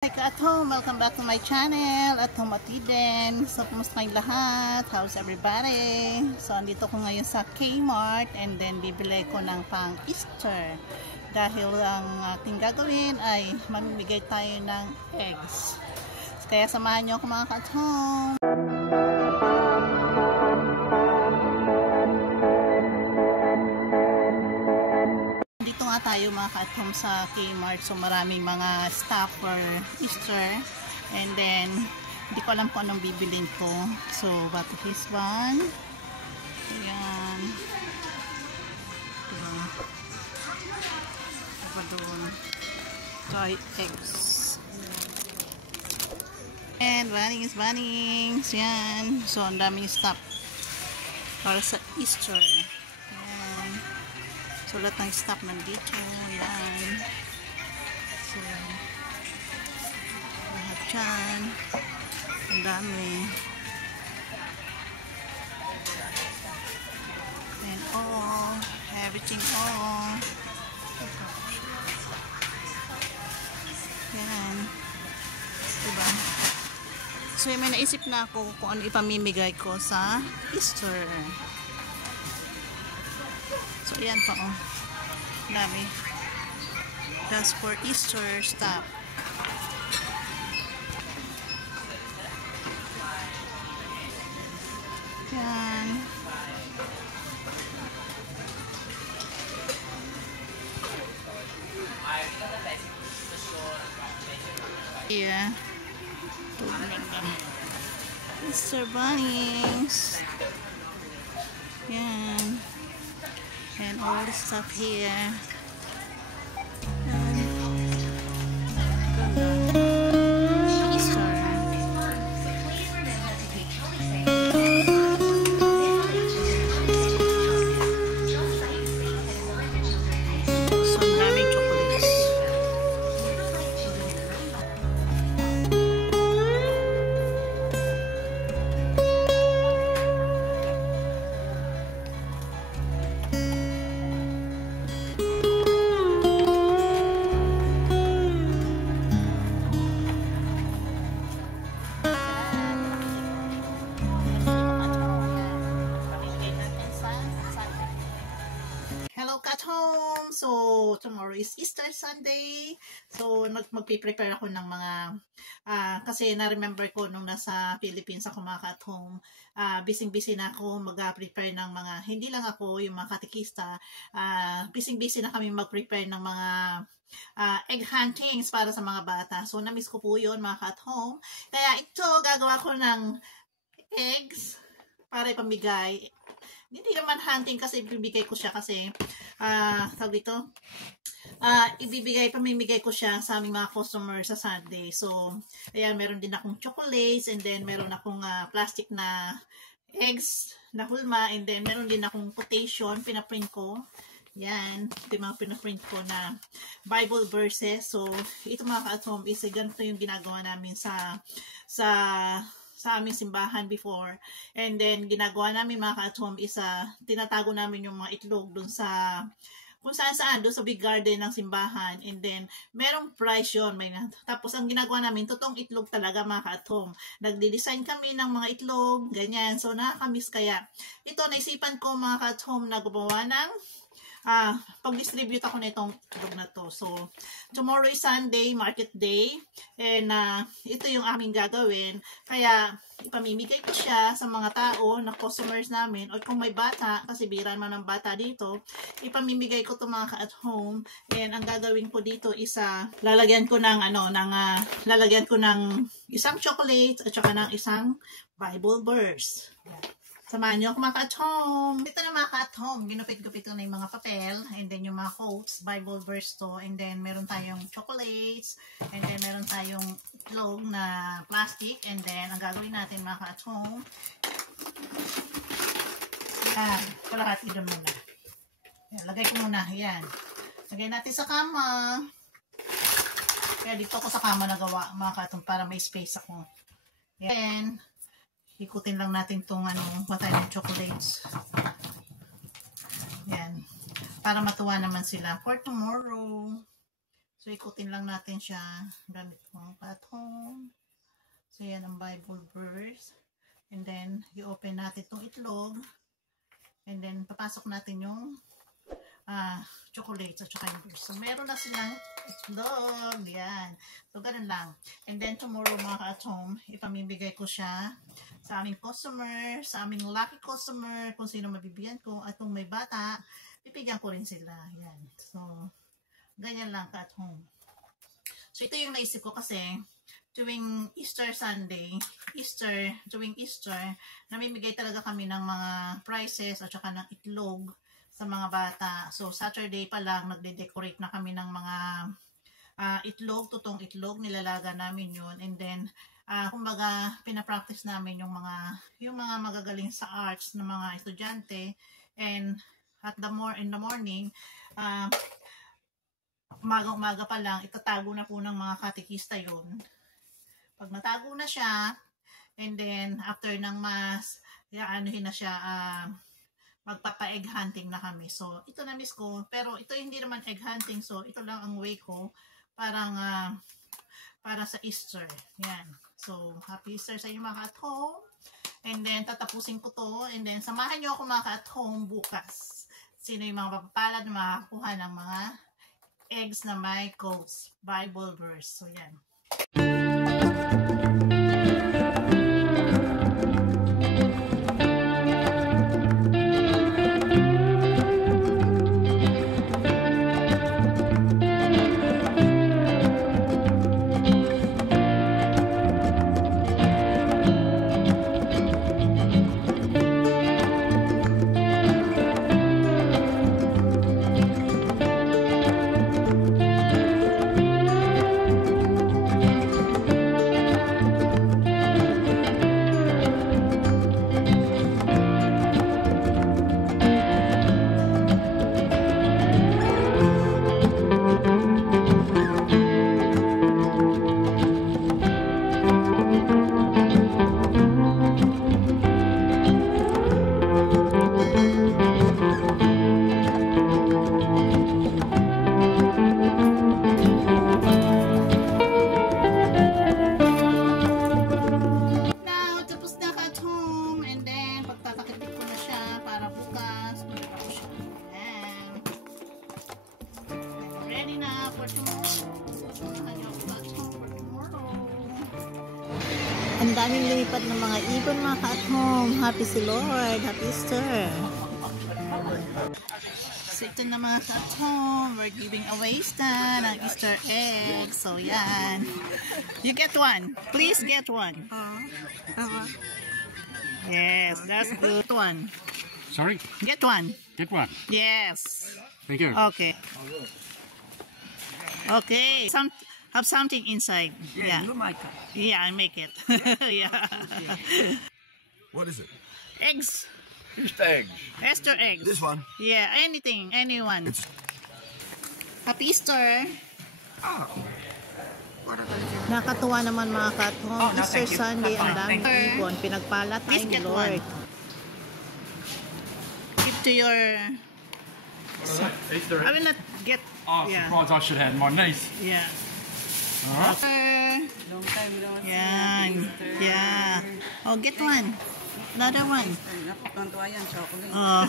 Hi ka at home, welcome back to my channel at home at Eden. So kumusta kayong lahat? How's everybody? So andito ko ngayon sa Kmart and then bibili ko ng pang Easter dahil ang ating gagawin ay mamimigay tayo ng eggs. So, kaya samahan nyo ako mga ka at home. Tayo mga ka-at-home sa Kmart, so maraming mga stock for Easter and then hindi ko alam kung anong bibilin ko. So but this one, ayan, diba doon, toy eggs and running, yan. So ang daming stock para sa Easter. So, lahat ng stock nandito. Yan. So, lahat dyan. Ang dami. And all. Everything all. Yan. Diba? So, may naisip na ako kung ano ipamimigay ko sa Easter. So, ayan pa, oh. Dami. That's for Easter stuff. Yan. Yeah. Easter bunnies. Yan. And all the stuff here. Easter. So daming chocolates. At home. So, tomorrow is Easter Sunday. So, magpiprepare ako ng mga, kasi na-remember ko nung nasa Philippines ako mga at home, busy na ako mag-prepare ng mga, hindi lang ako, yung mga katikista, busy na kami mag-prepare ng mga egg huntings para sa mga bata. So, na-miss ko po yun mga at home. Kaya ito, gagawa ko ng eggs para ipamigay. Hindi naman hunting kasi ibibigay ko siya kasi tawag dito, pamimigay ko siya sa aming mga customer sa Sunday. So, ayan, meron din akong chocolates and then meron akong plastic na eggs na hulma and then meron din akong quotation, pinaprint ko. Yan, ito yung mga pinaprint ko na Bible verses. So, ito mga ka-at-home is ganito yung ginagawa namin sa aming simbahan before. And then, ginagawa namin mga ka-at-home is tinatago namin yung mga itlog dun sa kung saan doon sa big garden ng simbahan. And then, merong price yun. Tapos, ang ginagawa namin, totoong itlog talaga mga ka-at-home. Nagdi-design kami ng mga itlog, ganyan. So, nakakamiss kaya. Ito, naisipan ko mga ka-at-home na gumawa ng pag-distribute ako nitong itlog na to. So, tomorrow is Sunday, market day. And ito yung aming gagawin. Kaya, ipamimigay ko siya sa mga tao na customers namin. O kung may bata, kasi bira naman ng bata dito, ipamimigay ko to mga ka-at home. And ang gagawin ko dito is lalagyan ko ng isang chocolate at saka ng isang Bible verse. Samahan nyo ako mga ka-at home. Ito na mga ka-at home. Ginupit-gupit ko na yung mga papel. And then yung mga quotes, Bible verse to. And then meron tayong chocolates. And then meron tayong itlog na plastic. And then ang gagawin natin mga ka-at home. Yan. Kalahati doon muna. Yan. Lagay ko muna. Yan. Lagay natin sa kama. Kaya dito ako sa kama nagawa mga ka-at home para may space ako. Yan. Ikutin lang natin itong patay ng chocolates. Yan. Para matuwa naman sila for tomorrow. So, ikutin lang natin siya gamit kong at home. So, yan ang Bible verse. And then, i-open natin itong itlog. And then, papasok natin yung chocolates at saka yung verse. So, meron na silang itlog. Yan. So, ganun lang. And then, tomorrow mga at home, ipamimigay ko siya sa aming customer, sa aming lucky customer, kung sino mabibigyan ko. At kung may bata, bibigyan ko rin sila. Yan. So, ganyan lang at home. So, ito yung naisip ko kasi tuwing Easter Sunday, tuwing Easter, namimigay talaga kami ng mga prizes at saka ng itlog sa mga bata. So, Saturday pa lang, nagde-decorate na kami ng mga itlog, tutong itlog, nilalaga namin yun. And then, kumbaga, pinapractice namin yung mga magagaling sa arts ng mga estudyante. And in the morning, umaga pa lang, itatago na po ng mga katekista yun. Pag natago na siya, and then after ng mass, anuhin na siya, magpapa-egg hunting na kami. So, ito na miss ko, pero ito hindi naman egg hunting, so ito lang ang way ko, parang para sa Easter. Yan. So, happy Easter sa inyo mga at home. And then, tatapusin ko to, and then samahan nyo ako mga at home bukas. Sino yung mga papapalad na makakuha ng mga eggs na may quotes, Bible verse. So, yan. Ang daming lumipad ng mga ibon mga ka-at home. Happy si Lord. Happy Easter. So ito na mga ka-at home. We're giving away stand ng Easter egg. So yan. You get one. Please get one. Yes, that's good one. Sorry? Get one. Get one. Yes. Thank you. Okay. Okay. Have something inside. Yeah. You make it. Yeah, I make it. Yeah. What is it? Eggs. Easter eggs. Easter eggs. This one? Yeah, anything. Anyone. Happy Easter. Nakatuwa naman mga katong. Easter Sunday, ang daming ibon. Pinagpala tayo ni Lord. Give to your... Easter I will not get... yeah. Surprised I should have my niece. Yeah. Long time we don't Yan. Yeah. Oh, get one. Another one. Napakontuwa yan, chocolate. Oh.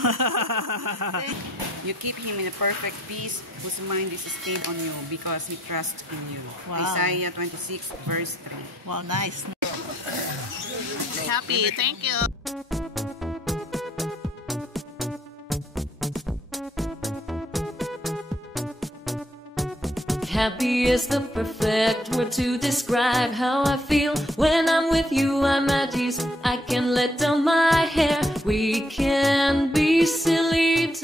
You keep him in a perfect peace, whose mind is stayed on you, because he trusts in you. Wow. Isaiah 26, verse 3. Wow, nice. Happy. Thank you. Happy is the perfect word to describe how I feel when I'm with you. I'm at ease. I can let down my hair. We can be silly.